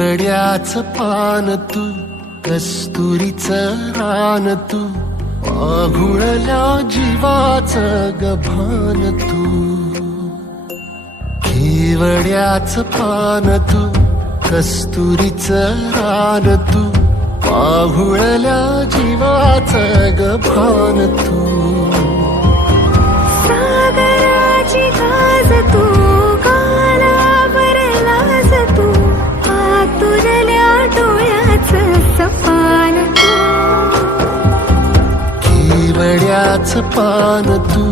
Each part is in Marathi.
केवड्याचं पान तू, कस्तुरीचं रान तू, आघुळल्या जीवाचं गभान तू. केवड्याचं पान तू, कस्तुरीचं रान तू, आघुळल्या जीवाचं गभान तू. सागराची गाज तू, गालावर लाज तू, आतुरल्या डोळ्याचं सपान तू. केवड्याचं पान तू,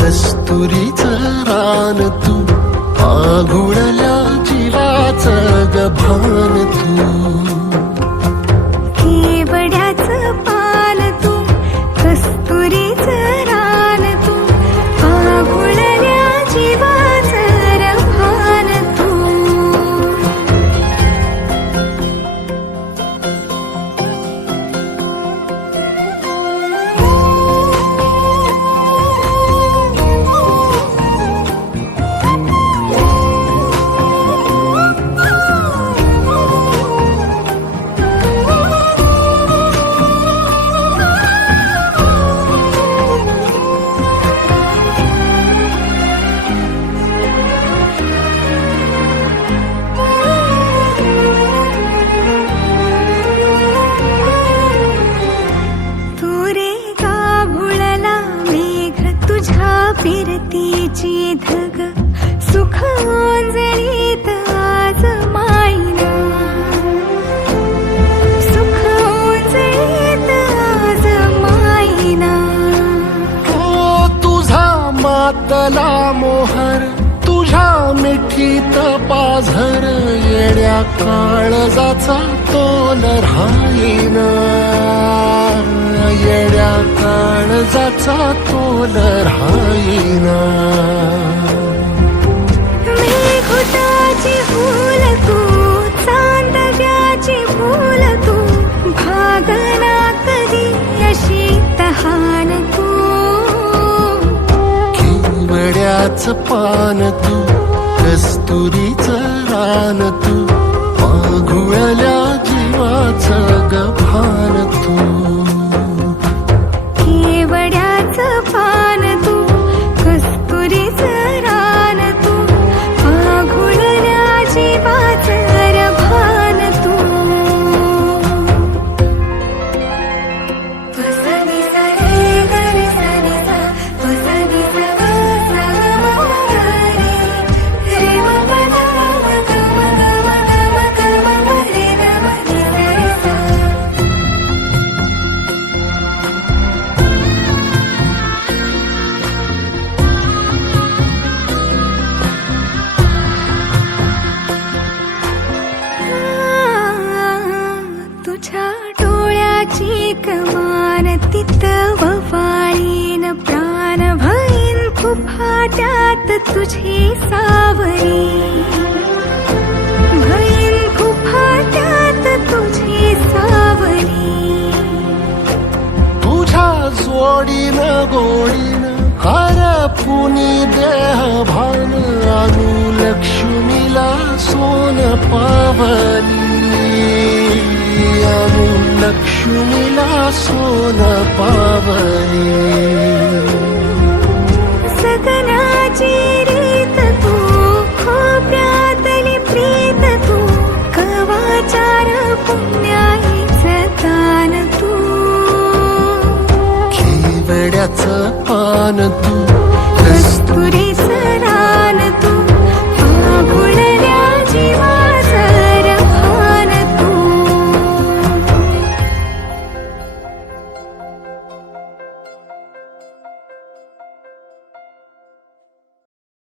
कस्तुरीचं रान तू, आघुळल्या जीवाचं गभान तू. केवड्याचं पान तू, कस्तुरीचं रान तू, आघुळल्या जीवाचं रभान तू. फिरतीची धग सुख ओंजळीत आज मायना, सुख ओंजळीत आज मायना. ओ तुझा मातला मोहर, तुझ्या मिठीत पाझर, येड्या काळजाचा तोल राहीना, येड्या काळजाचा तोल राहीना. मेघुटाची फूल तू, चांदव्याची फूल तू, भागना कधी अशी तहान तू. केवड्याचं पान तू, कस्तुरीचं रान तू, आघुळल्या जीवाचं गभान तू. केवड्याचं पान तू, कस्तुरीचं रान तू, आघुळल्या जीवाचं रभान तू. सा रे ग रे सा रे सा, सा रे सा ग सा ग म ग रे, रे म प द म ग म ग म ग म ग म रे ग म रे सा रे सा. तुझ्या डोळ्याची कमान तित ववाळीन, प्राण भईन फुफाट्यात तुझी सावरी, भईन फुफाट्यात तुझी सावरी. तुझ्या जोडीनं गोडीनं हरपुनी देह भान, आणू लक्ष्मीला सोन पावली, आणू लक्ष्मीला सोन पावली. सगनाची रीत तू, खोप्यातली प्रीत तू, कवाचार पुण्याईचं दान तू. केवड्याचं पान तू, कस्तुरीचं